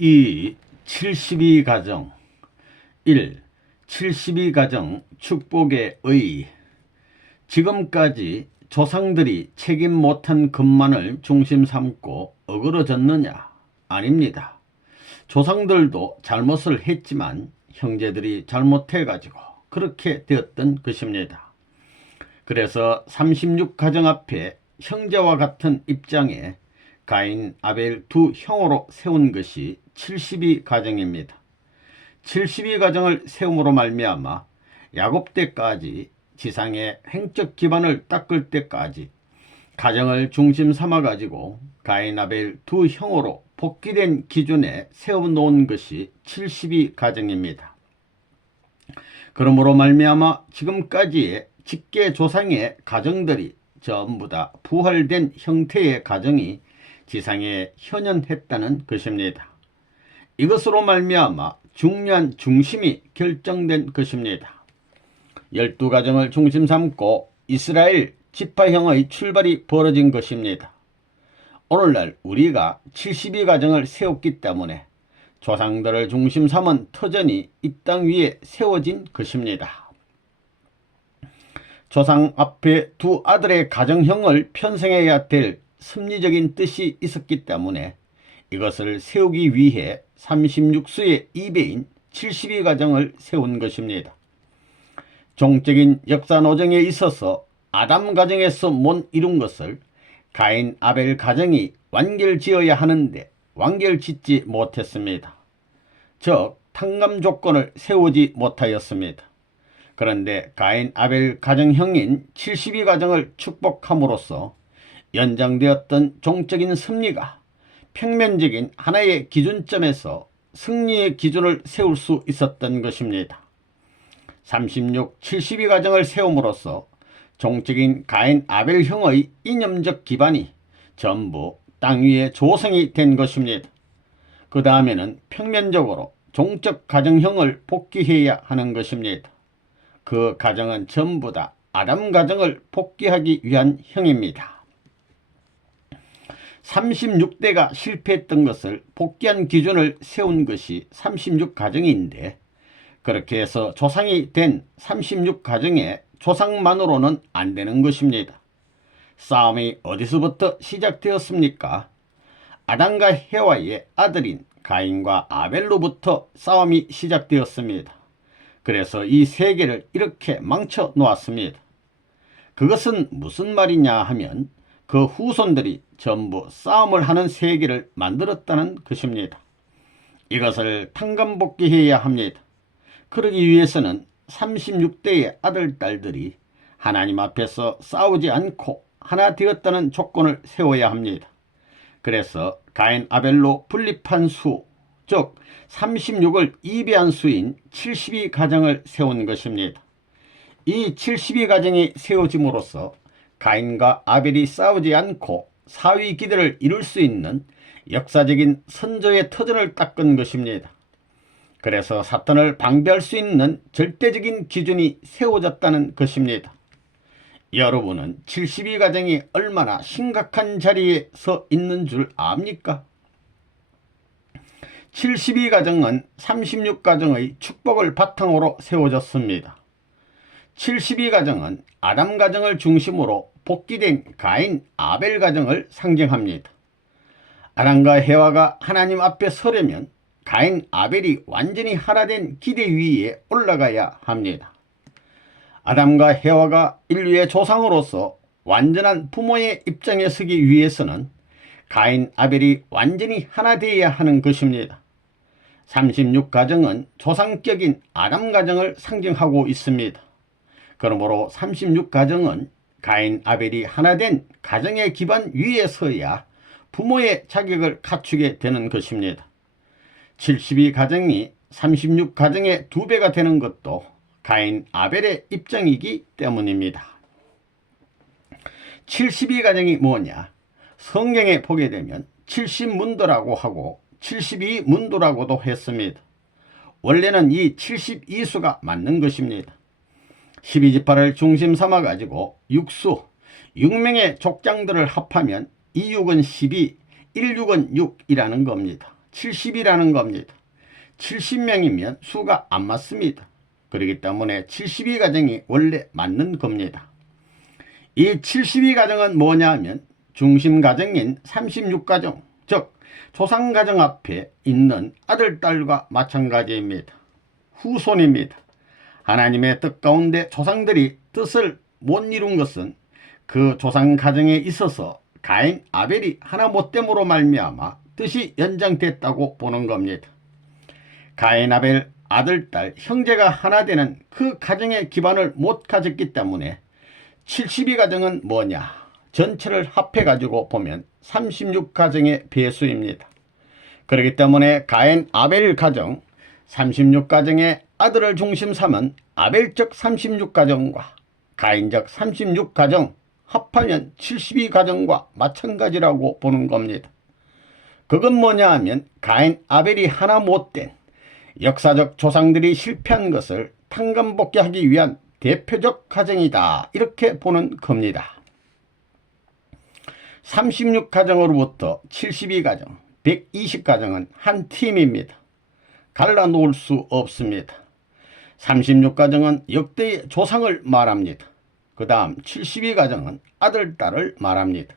이 72가정 1. 72가정 축복의 의. 지금까지 조상들이 책임 못한 것만을 중심 삼고 어그러졌느냐? 아닙니다. 조상들도 잘못을 했지만 형제들이 잘못해가지고 그렇게 되었던 것입니다. 그래서 36가정 앞에 형제와 같은 입장에 가인, 아벨 두 형으로 세운 것이 72가정입니다. 72가정을 세움으로 말미암아 야곱 때까지 지상의 행적 기반을 닦을 때까지 가정을 중심 삼아 가지고 가인, 아벨 두 형으로 복귀된 기준에 세워놓은 것이 72가정입니다. 그러므로 말미암아 지금까지의 직계 조상의 가정들이 전부 다 부활된 형태의 가정이 지상에 현현했다는 것입니다. 이것으로 말미암아 중요한 중심이 결정된 것입니다. 12가정을 중심 삼고 이스라엘 지파형의 출발이 벌어진 것입니다. 오늘날 우리가 72가정을 세웠기 때문에 조상들을 중심 삼은 터전이 이 땅 위에 세워진 것입니다. 조상 앞에 두 아들의 가정형을 편성해야 될 섭리적인 뜻이 있었기 때문에 이것을 세우기 위해 36수의 2배인 72가정을 세운 것입니다. 종적인 역사 노정에 있어서 아담 가정에서 못 이룬 것을 가인, 아벨 가정이 완결지어야 하는데 완결짓지 못했습니다. 즉 탕감 조건을 세우지 못하였습니다. 그런데 가인, 아벨 가정형인 72가정을 축복함으로써 연장되었던 종적인 섭리가 평면적인 하나의 기준점에서 승리의 기준을 세울 수 있었던 것입니다. 36, 72가정을 세움으로써 종적인 가인, 아벨형의 이념적 기반이 전부 땅 위에 조성이 된 것입니다. 그 다음에는 평면적으로 종적 가정형을 복귀해야 하는 것입니다. 그 가정은 전부 다 아담 가정을 복귀하기 위한 형입니다. 36대가 실패했던 것을 복귀한 기준을 세운 것이 36가정인데 그렇게 해서 조상이 된 36가정의 조상만으로는 안 되는 것입니다. 싸움이 어디서부터 시작되었습니까? 아담과 해와의 아들인 가인과 아벨로부터 싸움이 시작되었습니다. 그래서 이 세계를 이렇게 망쳐 놓았습니다. 그것은 무슨 말이냐 하면 그 후손들이 전부 싸움을 하는 세계를 만들었다는 것입니다. 이것을 탕감복귀해야 합니다. 그러기 위해서는 36대의 아들, 딸들이 하나님 앞에서 싸우지 않고 하나 되었다는 조건을 세워야 합니다. 그래서 가인, 아벨로 분립한 수, 즉 36을 2배한 수인 72가정을 세운 것입니다. 이 72가정이 세워짐으로써 가인과 아벨이 싸우지 않고 사위 기대를 이룰 수 있는 역사적인 선조의 터전을 닦은 것입니다. 그래서 사탄을 방비할 수 있는 절대적인 기준이 세워졌다는 것입니다. 여러분은 72가정이 얼마나 심각한 자리에 서 있는 줄 압니까? 72가정은 36가정의 축복을 바탕으로 세워졌습니다. 72가정은 아담 가정을 중심으로 복귀된 가인, 아벨 가정을 상징합니다. 아담과 해와가 하나님 앞에 서려면 가인, 아벨이 완전히 하나된 기대 위에 올라가야 합니다. 아담과 해와가 인류의 조상으로서 완전한 부모의 입장에 서기 위해서는 가인, 아벨이 완전히 하나 되어야 하는 것입니다. 36가정은 조상격인 아담 가정을 상징하고 있습니다. 그러므로 36가정은 가인, 아벨이 하나된 가정의 기반 위에 서야 부모의 자격을 갖추게 되는 것입니다. 72가정이 36가정의 2배가 되는 것도 가인, 아벨의 입장이기 때문입니다. 72가정이 뭐냐? 성경에 보게 되면 70문도라고 하고 72문도라고도 했습니다. 원래는 이 72수가 맞는 것입니다. 12지파를 중심 삼아 가지고 6명의 족장들을 합하면 2, 6은 12, 1, 6은 6이라는 겁니다. 70이라는 겁니다. 70명이면 수가 안 맞습니다. 그렇기 때문에 72가정이 원래 맞는 겁니다. 이 72가정은 뭐냐 하면 중심가정인 36가정, 즉 조상가정 앞에 있는 아들, 딸과 마찬가지입니다. 후손입니다. 하나님의 뜻 가운데 조상들이 뜻을 못 이룬 것은 그 조상가정에 있어서 가인, 아벨이 하나 못됨으로 말미암아 뜻이 연장됐다고 보는 겁니다. 가인, 아벨, 아들, 딸, 형제가 하나 되는 그 가정의 기반을 못 가졌기 때문에 72가정은 뭐냐? 전체를 합해가지고 보면 36가정의 배수입니다. 그렇기 때문에 가인, 아벨 가정, 36가정의 아들을 중심 삼은 아벨적 36가정과 가인적 36가정 합하면 72가정과 마찬가지라고 보는 겁니다. 그건 뭐냐 하면 가인, 아벨이 하나 못된 역사적 조상들이 실패한 것을 탕감복귀하기 위한 대표적 가정이다, 이렇게 보는 겁니다. 36가정으로부터 72가정, 120가정은 한 팀입니다. 갈라놓을 수 없습니다. 36가정은 역대의 조상을 말합니다. 그 다음 72가정은 아들, 딸을 말합니다.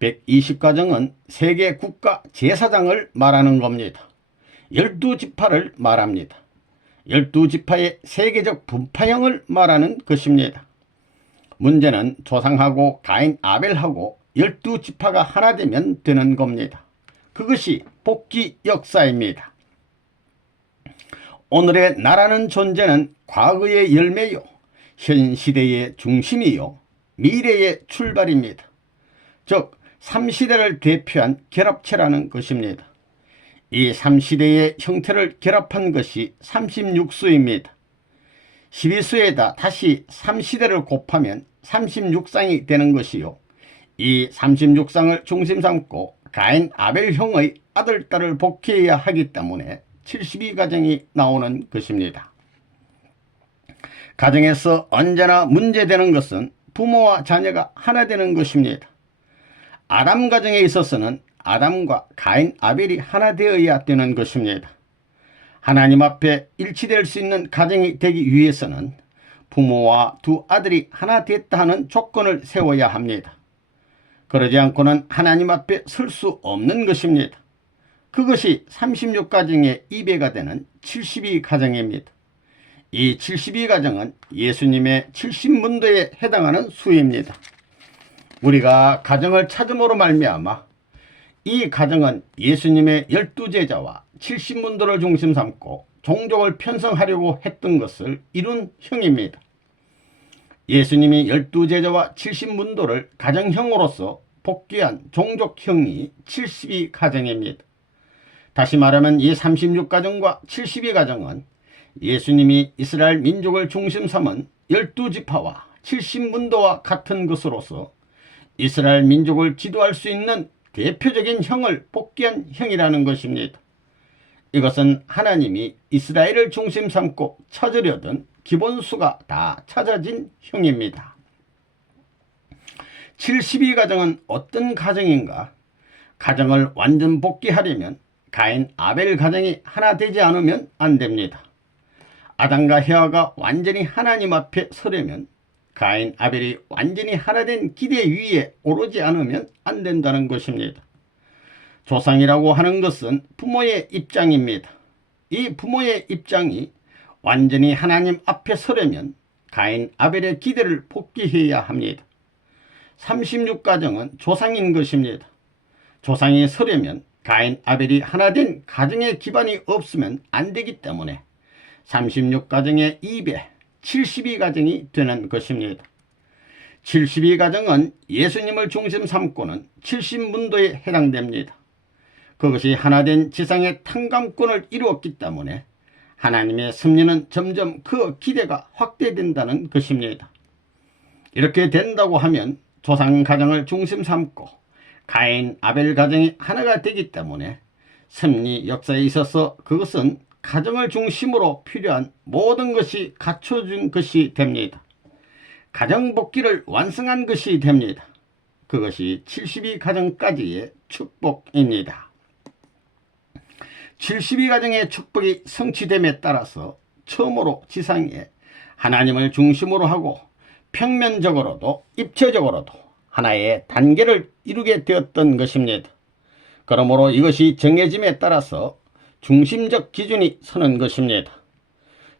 120가정은 세계 국가 제사장을 말하는 겁니다. 12지파를 말합니다. 12지파의 세계적 분파형을 말하는 것입니다. 문제는 조상하고 가인, 아벨하고 12지파가 하나 되면 되는 겁니다. 그것이 복귀 역사입니다. 오늘의 나라는 존재는 과거의 열매요, 현 시대의 중심이요, 미래의 출발입니다. 즉 3시대를 대표한 결합체라는 것입니다. 이 3시대의 형태를 결합한 것이 36수입니다. 12수에다 다시 3시대를 곱하면 36쌍이 되는 것이요, 이 36쌍을 중심 삼고 가인, 아벨형의 아들, 딸을 복귀해야 하기 때문에 72가정이 나오는 것입니다. 가정에서 언제나 문제되는 것은 부모와 자녀가 하나 되는 것입니다. 아담 가정에 있어서는 아담과 가인, 아벨이 하나 되어야 되는 것입니다. 하나님 앞에 일치될 수 있는 가정이 되기 위해서는 부모와 두 아들이 하나 됐다 하는 조건을 세워야 합니다. 그러지 않고는 하나님 앞에 설 수 없는 것입니다. 그것이 36가정의 2배가 되는 72가정입니다. 이 72가정은 예수님의 70문도에 해당하는 수입니다. 우리가 가정을 찾음으로 말미암아 이 가정은 예수님의 12제자와 70문도를 중심 삼고 종족을 편성하려고 했던 것을 이룬 형입니다. 예수님이 12제자와 70문도를 가정형으로서 복귀한 종족형이 72가정입니다. 다시 말하면 이 36가정과 72가정은 예수님이 이스라엘 민족을 중심 삼은 12지파와 70문도와 같은 것으로서 이스라엘 민족을 지도할 수 있는 대표적인 형을 복귀한 형이라는 것입니다. 이것은 하나님이 이스라엘을 중심 삼고 찾으려던 기본수가 다 찾아진 형입니다. 72가정은 어떤 가정인가? 가정을 완전 복귀하려면 가인, 아벨 가정이 하나 되지 않으면 안 됩니다. 아담과 헤와가 완전히 하나님 앞에 서려면 가인, 아벨이 완전히 하나된 기대 위에 오르지 않으면 안 된다는 것입니다. 조상이라고 하는 것은 부모의 입장입니다. 이 부모의 입장이 완전히 하나님 앞에 서려면 가인, 아벨의 기대를 복귀해야 합니다. 36가정은 조상인 것입니다. 조상이 서려면 가인, 아벨이 하나된 가정의 기반이 없으면 안 되기 때문에 36가정의 2배, 72가정이 되는 것입니다. 72가정은 예수님을 중심 삼고는 70문도에 해당됩니다. 그것이 하나된 지상의 탕감권을 이루었기 때문에 하나님의 섭리는 점점 그 기대가 확대된다는 것입니다. 이렇게 된다고 하면 조상 가정을 중심 삼고 가인, 아벨 가정이 하나가 되기 때문에 섭리 역사에 있어서 그것은 가정을 중심으로 필요한 모든 것이 갖춰진 것이 됩니다. 가정 복귀를 완성한 것이 됩니다. 그것이 72가정까지의 축복입니다. 72가정의 축복이 성취됨에 따라서 처음으로 지상에 하나님을 중심으로 하고 평면적으로도 입체적으로도 하나의 단계를 이루게 되었던 것입니다. 그러므로 이것이 정해짐에 따라서 중심적 기준이 서는 것입니다.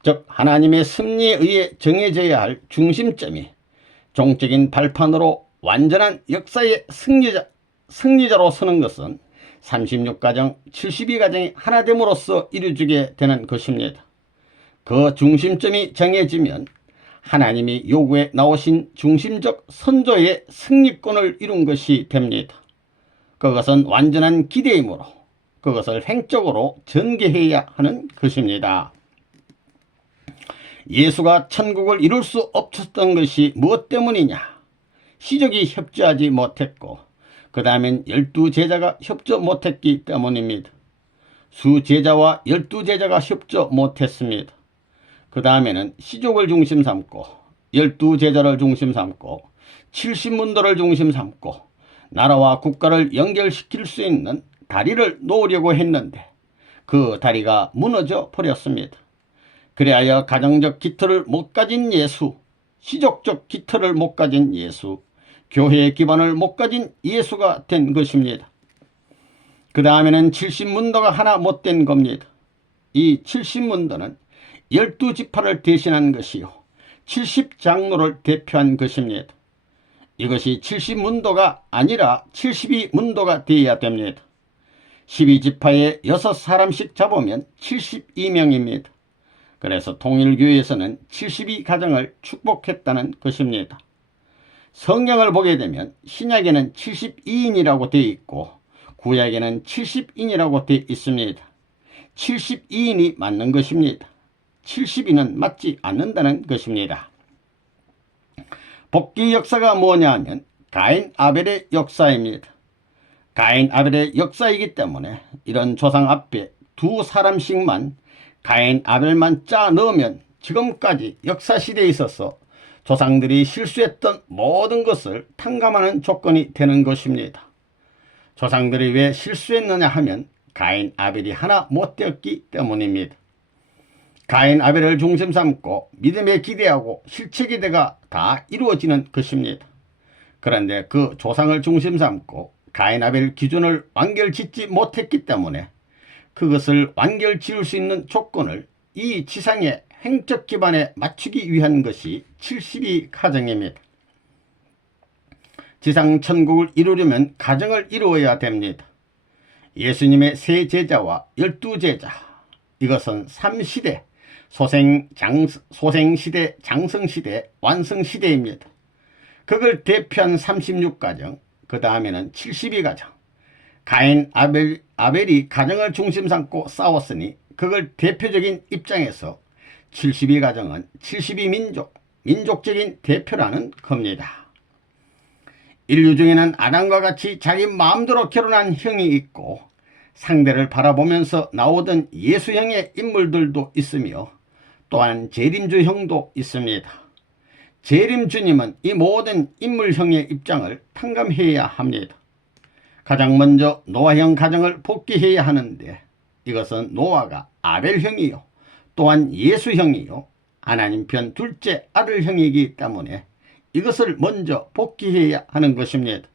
즉 하나님의 섭리에 의해 정해져야 할 중심점이 종적인 발판으로 완전한 역사의 승리자로 서는 것은 36가정, 72가정이 하나됨으로써 이루어지게 되는 것입니다. 그 중심점이 정해지면 하나님이 요구해 나오신 중심적 선조의 승리권을 이룬 것이 됩니다. 그것은 완전한 기대이므로 그것을 횡적으로 전개해야 하는 것입니다. 예수가 천국을 이룰 수 없었던 것이 무엇 때문이냐? 시족이 협조하지 못했고 그 다음엔 12제자가 협조 못했기 때문입니다. 수제자와 12제자가 협조 못했습니다. 그 다음에는 시족을 중심 삼고 12제자를 중심 삼고 70문도를 중심 삼고 나라와 국가를 연결시킬 수 있는 다리를 놓으려고 했는데 그 다리가 무너져 버렸습니다. 그리하여 가정적 기틀을 못 가진 예수, 시족적 기틀을 못 가진 예수, 교회의 기반을 못 가진 예수가 된 것입니다. 그 다음에는 70문도가 하나 못 된 겁니다. 이 70문도는 12지파를 대신한 것이요 70장로를 대표한 것입니다. 이것이 70문도가 아니라 72문도가 되어야 됩니다. 12지파에 6사람씩 잡으면 72명입니다. 그래서 통일교회에서는 72가정을 축복했다는 것입니다. 성경을 보게 되면 신약에는 72인이라고 되어 있고 구약에는 70인이라고 되어 있습니다. 72인이 맞는 것입니다. 70인은 맞지 않는다는 것입니다. 복귀 역사가 뭐냐 하면 가인 아벨의 역사입니다. 가인 아벨의 역사이기 때문에 이런 조상 앞에 두 사람씩만 가인 아벨만 짜 넣으면 지금까지 역사시대에 있어서 조상들이 실수했던 모든 것을 탕감하는 조건이 되는 것입니다. 조상들이 왜 실수했느냐 하면 가인 아벨이 하나 못 되었기 때문입니다. 가인 아벨을 중심 삼고 믿음에 기대하고 실체 기대가 다 이루어지는 것입니다. 그런데 그 조상을 중심 삼고 가인 아벨 기준을 완결짓지 못했기 때문에 그것을 완결 지을 수 있는 조건을 이 지상의 행적 기반에 맞추기 위한 것이 72가정입니다. 지상 천국을 이루려면 가정을 이루어야 됩니다. 예수님의 세 제자와 12제자, 이것은 3시대, 소생시대, 장성시대, 완성시대입니다. 그걸 대표한 36가정, 그 다음에는 72가정. 가인 아벨이 가정을 중심 삼고 싸웠으니 그걸 대표적인 입장에서 72가정은 72민족, 민족적인 대표라는 겁니다. 인류 중에는 아담과 같이 자기 마음대로 결혼한 형이 있고 상대를 바라보면서 나오던 예수형의 인물들도 있으며 또한 재림주형도 있습니다. 재림주님은 이 모든 인물형의 입장을 탕감해야 합니다. 가장 먼저 노아형 가정을 복귀해야 하는데 이것은 노아가 아벨형이요 또한 예수형이요 하나님 편 둘째 아들형이기 때문에 이것을 먼저 복귀해야 하는 것입니다.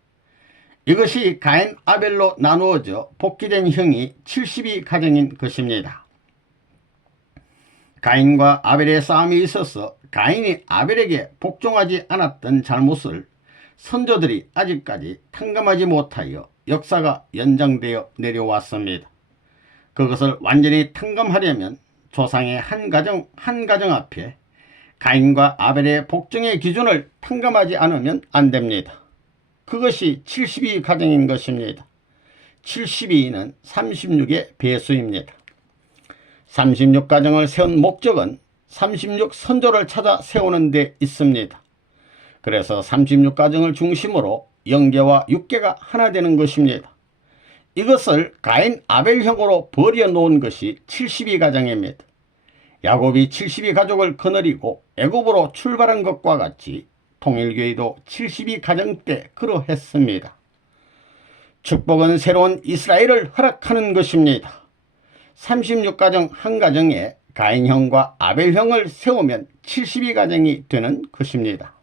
이것이 가인 아벨로 나누어져 복귀된 형이 72가정인 것입니다. 가인과 아벨의 싸움이 있어서 가인이 아벨에게 복종하지 않았던 잘못을 선조들이 아직까지 탕감하지 못하여 역사가 연장되어 내려왔습니다. 그것을 완전히 탕감하려면 조상의 한 가정 앞에 가인과 아벨의 복종의 기준을 탕감하지 않으면 안 됩니다. 그것이 72가정인 것입니다. 72는 36의 배수입니다. 36가정을 세운 목적은 36선조를 찾아 세우는 데 있습니다. 그래서 36가정을 중심으로 영계와 육계가 하나 되는 것입니다. 이것을 가인 아벨형으로 버려놓은 것이 72가정입니다. 야곱이 72가족을 거느리고 애굽으로 출발한 것과 같이 통일교회도 72가정 때 그러했습니다. 축복은 새로운 이스라엘을 허락하는 것입니다. 36가정 한 가정에 가인형과 아벨형을 세우면 72가정이 되는 것입니다.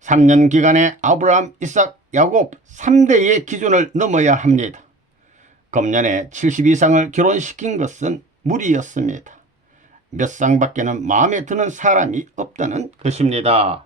3년 기간에 아브라함, 이삭, 야곱 3대의 기준을 넘어야 합니다. 금년에 70 이상을 결혼시킨 것은 무리였습니다. 몇 쌍밖에는 마음에 드는 사람이 없다는 것입니다.